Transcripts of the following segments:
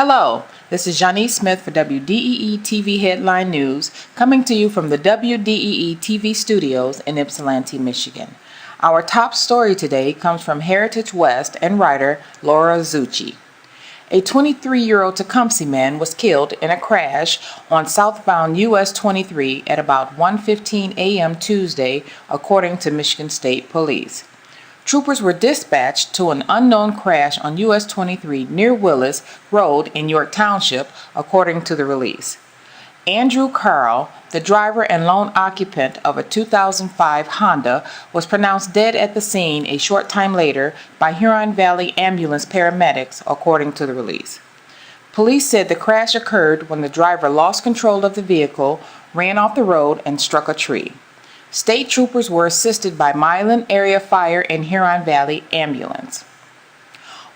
Hello, this is Jzaniece Smith for WDEE TV Headline News, coming to you from the WDEE TV studios in Ypsilanti, Michigan. Our top story today comes from Heritage West and writer Laura Zucchi. A 23-year-old Tecumseh man was killed in a crash on southbound US 23 at about 1:15 a.m. Tuesday, according to Michigan State Police. Troopers were dispatched to an unknown crash on US 23 near Willis Road in York Township, according to the release. Andrew Carl, the driver and lone occupant of a 2005 Honda, was pronounced dead at the scene a short time later by Huron Valley ambulance paramedics, according to the release. Police said the crash occurred when the driver lost control of the vehicle, ran off the road, and struck a tree. State troopers were assisted by Milan Area Fire and Huron Valley Ambulance.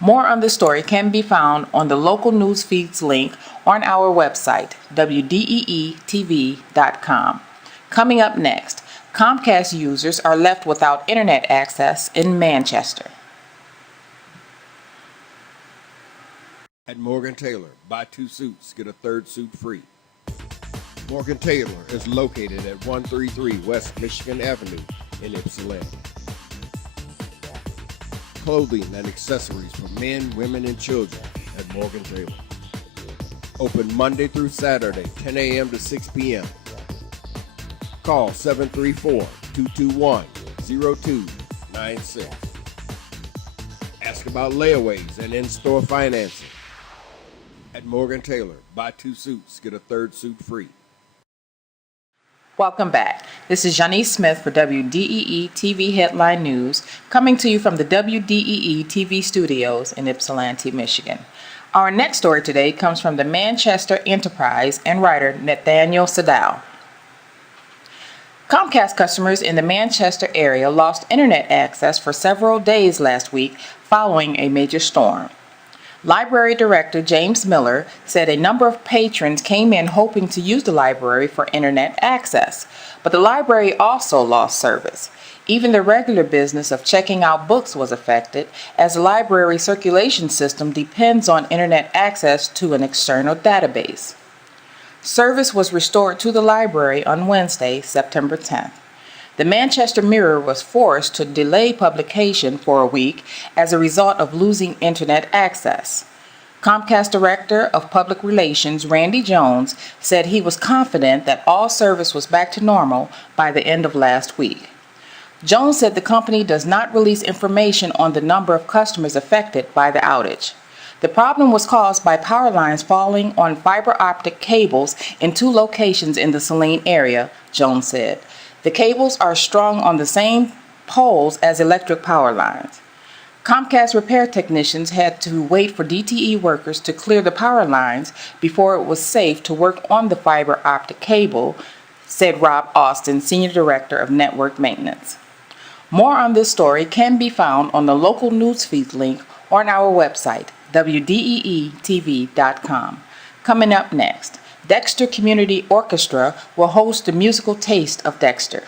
More on the story can be found on the local news feeds link on our website, WDEE Coming up next, Comcast users are left without internet access in Manchester. At Morgan Taylor, buy 2 suits, get a 3rd suit free. Morgan Taylor is located at 133 West Michigan Avenue in Ypsilanti. Clothing and accessories for men, women, and children at Morgan Taylor. Open Monday through Saturday, 10 a.m. to 6 p.m. Call 734-221-0296. Ask about layaways and in-store financing. At Morgan Taylor, buy 2 suits, get a 3rd suit free. Welcome back. This is Jzaniece Smith for WDEE TV Headline News, coming to you from the WDEE TV studios in Ypsilanti, Michigan. Our next story today comes from the Manchester Enterprise and writer Nathaniel Sadal. Comcast customers in the Manchester area lost internet access for several days last week following a major storm. Library Director James Miller said a number of patrons came in hoping to use the library for internet access, but the library also lost service. Even the regular business of checking out books was affected, as the library circulation system depends on internet access to an external database. Service was restored to the library on Wednesday, September 10th. The Manchester Mirror was forced to delay publication for a week as a result of losing internet access. Comcast Director of Public Relations Randy Jones said he was confident that all service was back to normal by the end of last week. Jones said the company does not release information on the number of customers affected by the outage. The problem was caused by power lines falling on fiber optic cables in 2 locations in the Saline area, Jones said. The cables are strung on the same poles as electric power lines. Comcast repair technicians had to wait for DTE workers to clear the power lines before it was safe to work on the fiber optic cable, said Rob Austin, Senior Director of Network Maintenance. More on this story can be found on the local newsfeed link on our website, WDEETV.com. Coming up next, Dexter Community Orchestra will host the musical Taste of Dexter.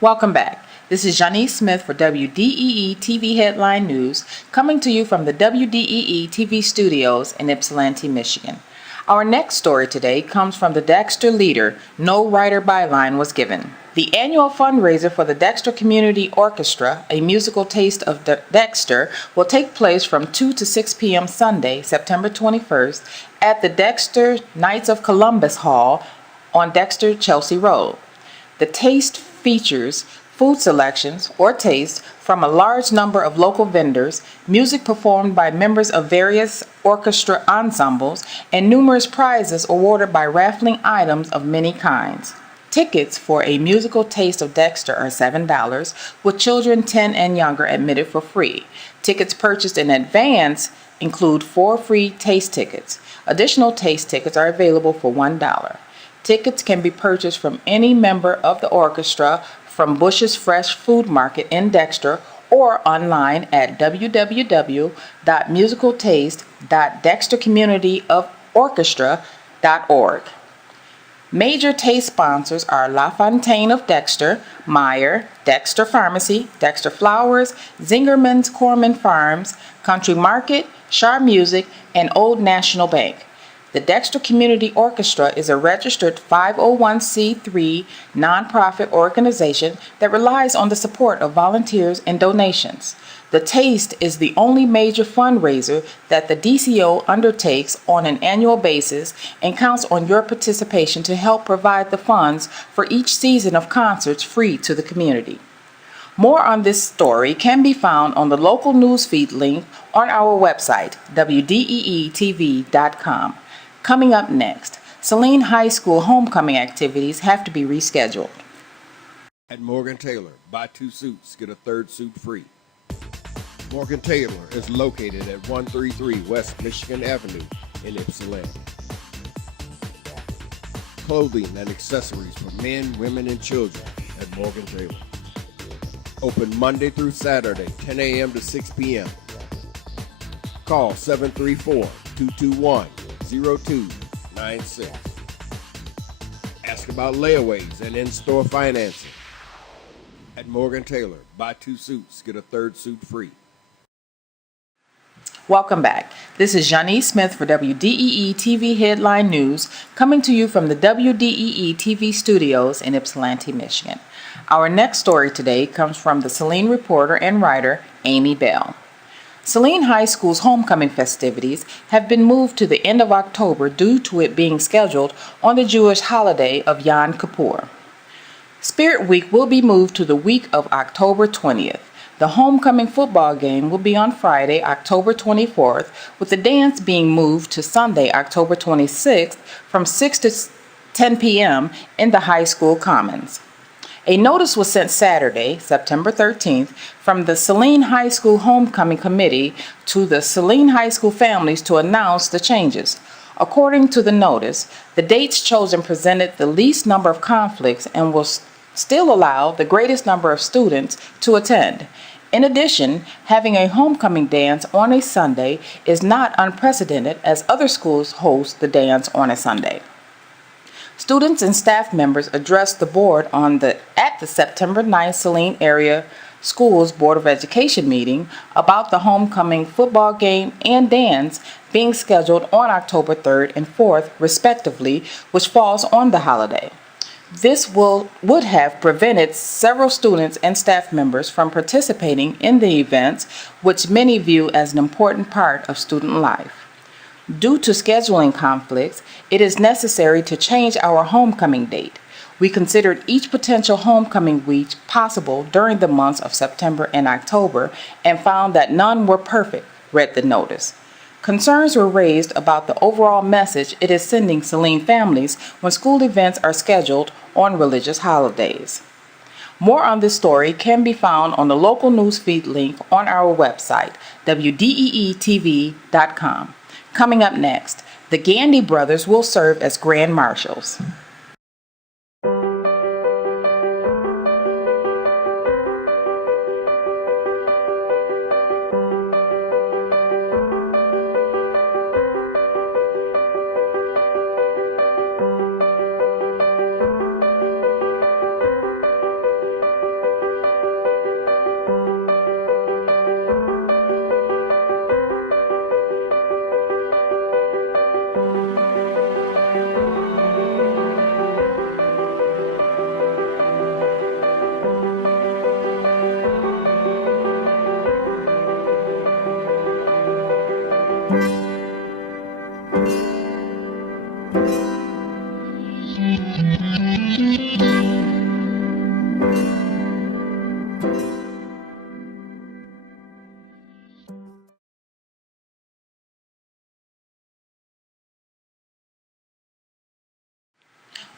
Welcome back. This is Jzaniece Smith for WDEE TV Headline News, coming to you from the WDEE TV studios in Ypsilanti, Michigan. Our next story today comes from the Dexter Leader. No writer byline was given. The annual fundraiser for the Dexter Community Orchestra, a musical taste of Dexter, will take place from 2 to 6 p.m. Sunday, September 21st, at the Dexter Knights of Columbus Hall on Dexter Chelsea Road. The taste features food selections or tastes from a large number of local vendors, music performed by members of various orchestra ensembles, and numerous prizes awarded by raffling items of many kinds. Tickets for a musical taste of Dexter are $7, with children 10 and younger admitted for free. Tickets purchased in advance include 4 free taste tickets. Additional taste tickets are available for $1. Tickets can be purchased from any member of the orchestra from Bush's Fresh Food Market in Dexter or online at www.musicaltaste.dextercommunityorchestra.org. Major taste sponsors are La Fontaine of Dexter, Meyer, Dexter Pharmacy, Dexter Flowers, Zingerman's Corman Farms, Country Market, Shar Music, and Old National Bank. The Dexter Community Orchestra is a registered 501c3 nonprofit organization that relies on the support of volunteers and donations. The Taste is the only major fundraiser that the DCO undertakes on an annual basis and counts on your participation to help provide the funds for each season of concerts free to the community. More on this story can be found on the local newsfeed link on our website, WDEETV.com. Coming up next, Saline High School homecoming activities have to be rescheduled. At Morgan Taylor, buy 2 suits, get a 3rd suit free. Morgan Taylor is located at 133 West Michigan Avenue in Ypsilanti. Clothing and accessories for men, women, and children at Morgan Taylor. Open Monday through Saturday, 10 a.m. to 6 p.m. Call 734-221-0296. Ask about layaways and in-store financing. At Morgan Taylor, buy 2 suits, get a 3rd suit free. Welcome back. This is Jzaniece Smith for WDEE TV Headline News, coming to you from the WDEE TV studios in Ypsilanti, Michigan. Our next story today comes from the Saline reporter and writer, Amy Bell. Saline High School's homecoming festivities have been moved to the end of October due to it being scheduled on the Jewish holiday of Yom Kippur. Spirit Week will be moved to the week of October 20th. The homecoming football game will be on Friday, October 24th, with the dance being moved to Sunday, October 26th from 6 to 10 p.m. in the high school commons. A notice was sent Saturday, September 13th, from the Saline High School Homecoming Committee to the Saline High School families to announce the changes. According to the notice, the dates chosen presented the least number of conflicts and will still allow the greatest number of students to attend. In addition, having a homecoming dance on a Sunday is not unprecedented, as other schools host the dance on a Sunday. Students and staff members addressed the board at the September 9th Saline Area Schools Board of Education meeting about the homecoming football game and dance being scheduled on October 3rd and 4th, respectively, which falls on the holiday. This would have prevented several students and staff members from participating in the events, which many view as an important part of student life. Due to scheduling conflicts, it is necessary to change our homecoming date. We considered each potential homecoming week possible during the months of September and October and found that none were perfect, read the notice. Concerns were raised about the overall message it is sending Saline families when school events are scheduled on religious holidays. More on this story can be found on the local newsfeed link on our website, WDEETV.com. Coming up next, the Gandy brothers will serve as Grand Marshals.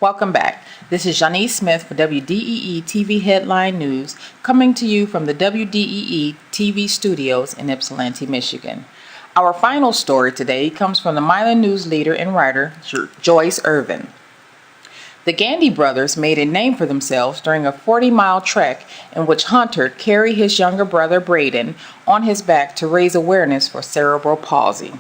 Welcome back. This is Jzaniece Smith for WDEE TV Headline News, coming to you from the WDEE TV studios in Ypsilanti, Michigan. Our final story today comes from the Milan news leader and writer Joyce Irvin. The Gandy brothers made a name for themselves during a 40-mile trek in which Hunter carried his younger brother Braden on his back to raise awareness for cerebral palsy.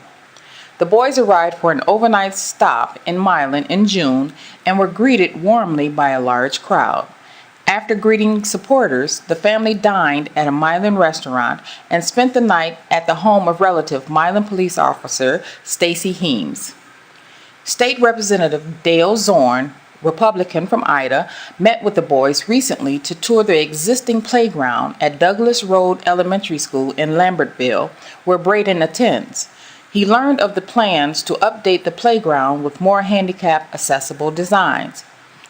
The boys arrived for an overnight stop in Milan in June and were greeted warmly by a large crowd. After greeting supporters, the family dined at a Milan restaurant and spent the night at the home of relative Milan police officer Stacy Heems. State Representative Dale Zorn, Republican from Ida, met with the boys recently to tour the existing playground at Douglas Road Elementary School in Lambertville, where Braden attends. He learned of the plans to update the playground with more handicap-accessible designs.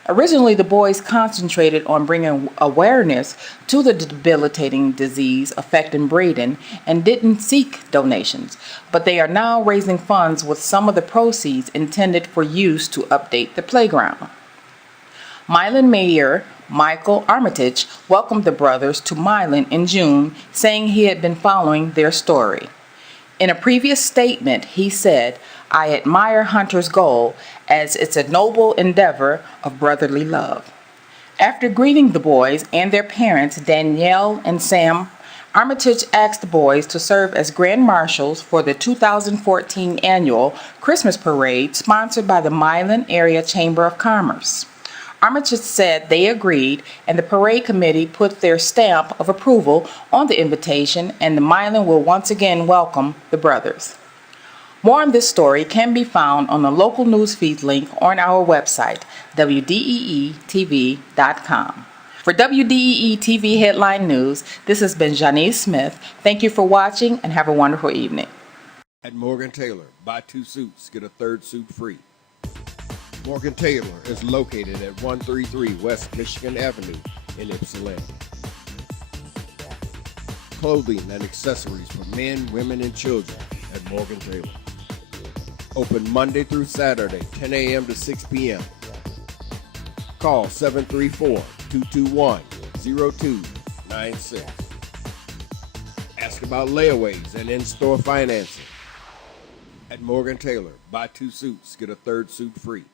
Originally, the boys concentrated on bringing awareness to the debilitating disease affecting Braden and didn't seek donations, but they are now raising funds with some of the proceeds intended for use to update the playground. Milan Mayor Michael Armitage welcomed the brothers to Milan in June, saying he had been following their story. In a previous statement, he said, "I admire Hunter's goal as it's a noble endeavor of brotherly love." After greeting the boys and their parents, Danielle and Sam, Armitage asked the boys to serve as grand marshals for the 2014 annual Christmas parade sponsored by the Milan Area Chamber of Commerce. Armitage said they agreed, and the parade committee put their stamp of approval on the invitation, and the Milan will once again welcome the brothers. More on this story can be found on the local newsfeed link on our website, WDEETV.com. For WDEE TV Headline News, this has been Jzaniece Smith. Thank you for watching and have a wonderful evening. At Morgan Taylor, buy 2 suits, get a 3rd suit free. Morgan Taylor is located at 133 West Michigan Avenue in Ypsilanti. Clothing and accessories for men, women, and children at Morgan Taylor. Open Monday through Saturday, 10 a.m. to 6 p.m. Call 734-221-0296. Ask about layaways and in-store financing. At Morgan Taylor, buy 2 suits, get a 3rd suit free.